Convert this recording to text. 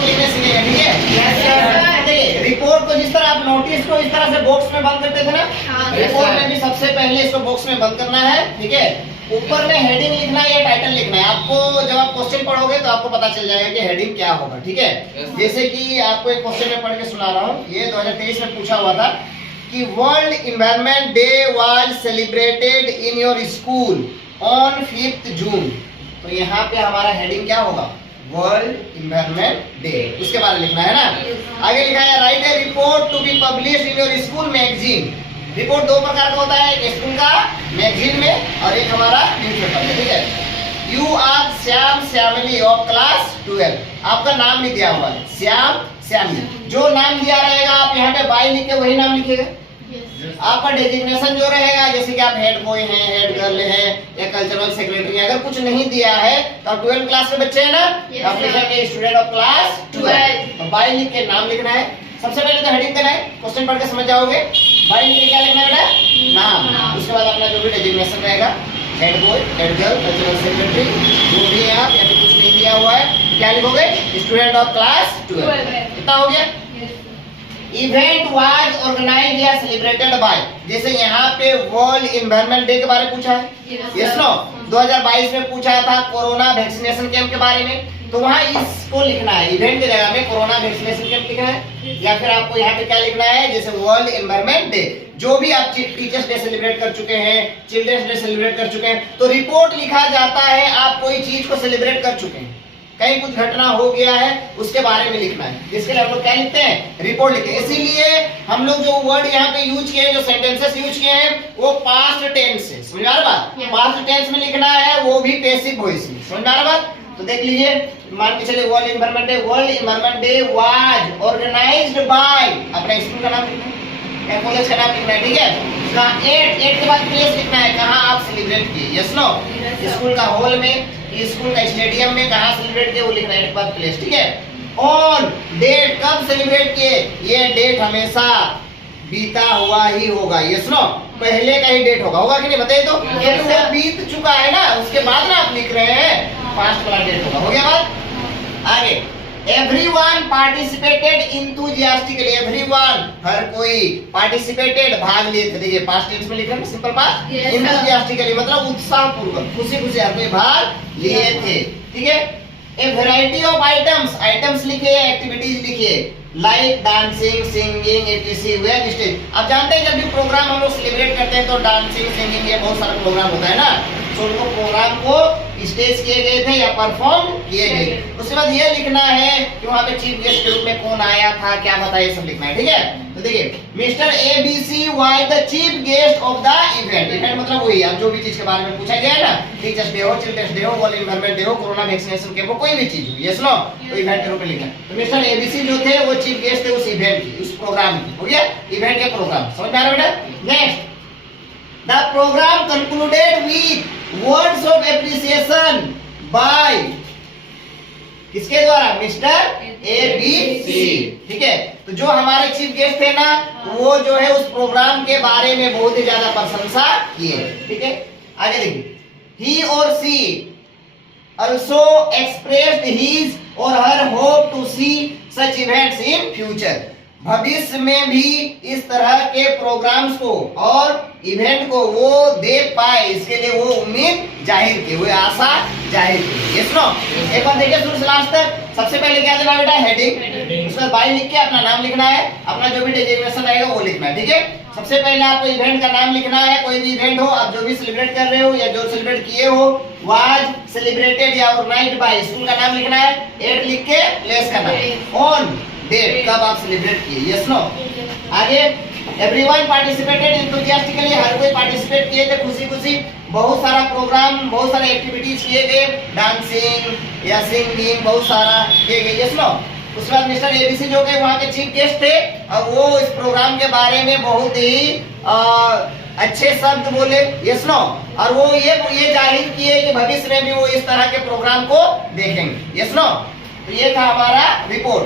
Report लिखने सीखेंगे, ठीक है। देखिए रिपोर्ट को जिस तरह आप नोटिस को इस तरह से बॉक्स में बंद करते थे ना, रिपोर्ट में भी सबसे पहले इसको बॉक्स में बंद करना है, ठीक है। ऊपर में हेडिंग लिखना है या टाइटल लिखना है। आपको जब आप क्वेश्चन पढ़ोगे तो आपको पता चल जाएगा कि हेडिंग क्या होगा, ठीक है। जैसे कि आपको एक क्वेश्चन में पढ़ के सुना रहा हूँ, ये 2023 में पूछा हुआ था कि world environment day was celebrated in your school on 5 जून। तो यहाँ पे हमारा हेडिंग क्या होगा, वर्ल्ड एनवायरनमेंट डे, उसके बारे में लिखना है ना। आगे लिखा है write a report to be published in your school magazine. Report दो प्रकार का होता है, एक स्कूल का मैगजीन में और एक हमारा न्यूज़पेपर में, ठीक है। You are Shyam Shyamali of class 12। आपका नाम नहीं दिया हुआ है, श्याम श्यामली। जो नाम दिया रहेगा आप यहाँ पे बाय लिख के वही नाम लिखेगा। आपका डेजिग्नेशन जो रहेगा, जैसे कि आप हेड बॉय हैं, हेड गर्ल हैं या कल्चरल सेक्रेटरी हैं, अगर कुछ नहीं दिया है तो आप 12 क्लास के बच्चे हैं ना, आप लिखेंगे स्टूडेंट ऑफ क्लास 12। तो बाय लिख के नाम लिखना है। सबसे पहले तो हेडिंग देना है, क्वेश्चन पढ़ के समझ जाओगे। बाय लिख के क्या लिखना है बेटा, नाम। उसके बाद अपना जो भी डेजिग्नेशन रहेगा, head boy, head girl, cultural secretary, जो भी है आप, या फिर कुछ नहीं दिया हुआ है क्या लिखोगे, स्टूडेंट ऑफ क्लास 12। कितना हो गया। इवेंट वाज ऑर्गेनाइज्ड या सेलिब्रेटेड बाय, जैसे यहाँ पे वर्ल्ड एनवायरनमेंट डे के बारे में पूछा है, यस नो। 2022 में पूछा था कोरोना वैक्सीनेशन कैंप के बारे में, तो वहाँ इसको लिखना है, इवेंट की जगह में कोरोना वैक्सीनेशन कैंप लिखना है। या फिर आपको यहाँ पे क्या लिखना है, जैसे वर्ल्ड एनवायरनमेंट डे, जो भी आप टीचर्स डे सेलिब्रेट कर चुके हैं, चिल्ड्रंस डे सेलिब्रेट कर चुके हैं, तो रिपोर्ट लिखा जाता है आप कोई चीज को सेलिब्रेट कर चुके हैं, कहीं कुछ घटना हो गया है उसके बारे में लिखना है, जिसके लिए हम लोग क्या लिखते हैं, रिपोर्ट लिखते हैं। इसीलिए हम लोग जो वर्ड यहाँ पे यूज किए हैं, जो सेंटेंसेस यूज किए हैं, वो पास्ट टेंस से, समझ आ रहा बात। पास्ट टेंस में लिखना है, वो भी पैसिव वॉइस में, समझ आ रहा बात। तो देख लीजिए, मान के चलिए world environment day, world environment day was organised by, अपने स्कूल का नाम लिखना है या कॉलेज का नाम लिखना है, ठीक है। कहाँ एट के बाद प्लेस लिखना है, कहाँ आप सेलिब्रेट किए, यस नो। स्कूल का हॉल में, स्कूल का स्टेडियम में कहाँ सेलिब्रेट किए वो लिखना है, एट के बाद प्लेस, ठीक है। ऑन डेट, कब सेलिब्रेट किए, ये डेट हमेशा बीता हुआ ही होगा, यस नो। पहले का ही डेट होगा कि नहीं, बताइए तो। वो बीत चुका है ना, उसके बाद ना आप लिख रहे हैं, पास्ट वाला डेट होगा। हो गया बात। आगे Everyone participated enthusiastically, everyone, हर कोई, participated, भाग लिए थे। देखिए पास्ट टेंस में लिखा है, सिंपल पास्ट। enthusiastically मतलब उत्साह पूर्वक, खुशी खुशी हर कोई भाग लिए थे, ठीक है। A variety of items लिखिए, एक्टिविटीज लिखिए, like dancing, singing, etc. Where stage. अब जानते हैं जब भी प्रोग्राम हम लोग सेलिब्रेट करते हैं तो डांसिंग, सिंगिंग, ये बहुत सारा प्रोग्राम होता है ना, तो उनको प्रोग्राम को स्टेज किए गए थे या परफॉर्म किए गए। उसके बाद ये लिखना है कि वहाँ पे चीफ गेस्ट के रूप में कौन आया था, क्या बताया, सब लिखना है, ठीक है। तो देखिए mister ABC was the chief guest of the event. Event मतलब वही आप जो भी चीज के बारे में पूछा गया है ना, टीचर्स डे हो, चिल्ड्रंस डे हो, वर्ल्ड एनवायरनमेंट डे हो, कोरोना वैक्सीनेशन कैंप हो, कोई भी चीज हो, यस नो, तो इवेंट के रूप में लिखना है। तो मिस्टर ABC जो थे वो चीफ गेस्ट थे उस इवेंट की, उस प्रोग्राम की। हो गया इवेंट के प्रोग्राम, समझ में आ रहा है बेटा। Next, the programme concluded with words of appreciation by, किसके द्वारा, मिस्टर ABC, ठीक है। तो जो हमारे चीफ गेस्ट थे ना, वो जो है उस प्रोग्राम के बारे में बहुत ही ज्यादा प्रशंसा किए, ठीक है। आगे देखिए, he or she also expressed his or her hope to see such events in future। भविष्य में भी इस तरह के प्रोग्राम्स को और इवेंट को वो देख पाए, इसके लिए वो उम्मीद जाहिर की, वो आशा जाहिर की, यस नो। एक बार देखिए शुरू से लास्ट तक। सबसे पहले क्या देना बेटा, हेडिंग, उसके बाद बाय लिख के अपना नाम लिखना है, अपना जो भी डेजिग्नेशन रहेगा वो लिखना है, ठीक है। सबसे पहले आपको इवेंट का नाम लिखना है, कोई भी इवेंट हो आप जो भी सेलिब्रेट कर रहे हो या जो सेलिब्रेट किए हो, वाज सेलिब्रेटेड या ऑर्गेनाइज्ड बाय, स्कूल का नाम लिखना है, एट लिख के प्लेस करना है, ऑन डेट, कब आप सेलिब्रेट किए, यस नो। आगे एवरीवन पार्टिसिपेटेड एंथुसियास्टिकली, हर कोई पार्टिसिपेट किए थे खुशी खुशी, बहुत सारा प्रोग्राम, बहुत सारे एक्टिविटीज किए गए, डांसिंग या सिंगिंग, बहुत सारा किए गए, यस नो। उसके बाद मिस्टर ABC जो के वहाँ के चीफ गेस्ट थे, अब वो इस प्रोग्राम के बारे में बहुत ही अच्छे शब्द बोले, यस नो। और वो ये जाहिर किए कि भविष्य में भी वो इस तरह के प्रोग्राम को देखेंगे, यस नो। तो ये था हमारा रिपोर्ट।